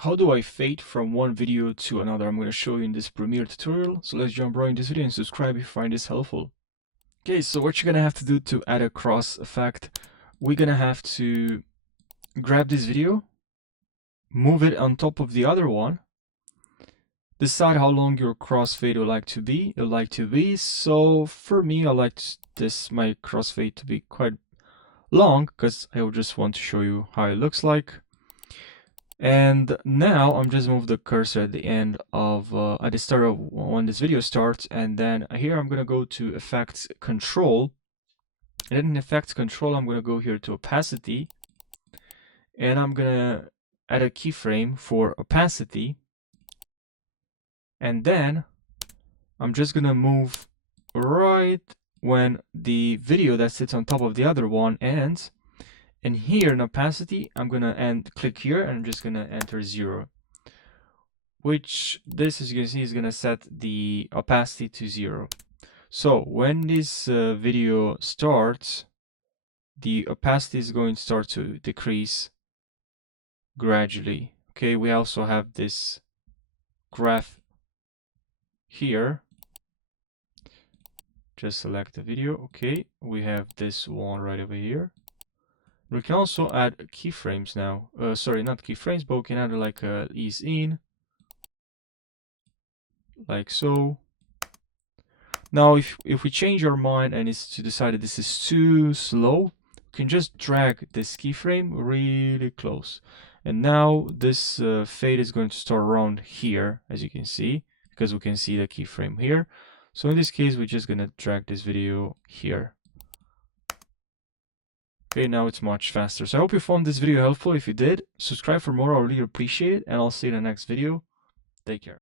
How do I fade from one video to another? I'm going to show you in this Premiere tutorial. So let's jump right into this video and subscribe if you find this helpful. Okay, so what you're going to have to do to add a cross effect, we're going to have to grab this video, move it on top of the other one, decide how long your crossfade would like to be. So for me, I like my crossfade to be quite long because I just want to show you how it looks like. And now I'm just move the cursor at the end of at the start of when this video starts, and then here I'm gonna go to Effects Control, and then in Effects Control I'm gonna go here to Opacity, and I'm gonna add a keyframe for opacity, and then I'm just gonna move right when the video that sits on top of the other one ends. And here in opacity, I'm gonna click here and I'm just gonna enter 0. Which this, as you can see, is gonna set the opacity to 0. So when this video starts, the opacity is going to start to decrease gradually. Okay, we also have this graph here. Just select the video. Okay, we have this one right over here. We can also add keyframes now. Sorry, not keyframes, but we can add like a ease in, like so. Now, if we change our mind and it's to decide that this is too slow, we can just drag this keyframe really close. And now this fade is going to start around here, as you can see, because we can see the keyframe here. So in this case, we're just gonna drag this video here. Okay, now it's much faster. So I hope you found this video helpful. If you did, subscribe for more. I really appreciate it. And I'll see you in the next video. Take care.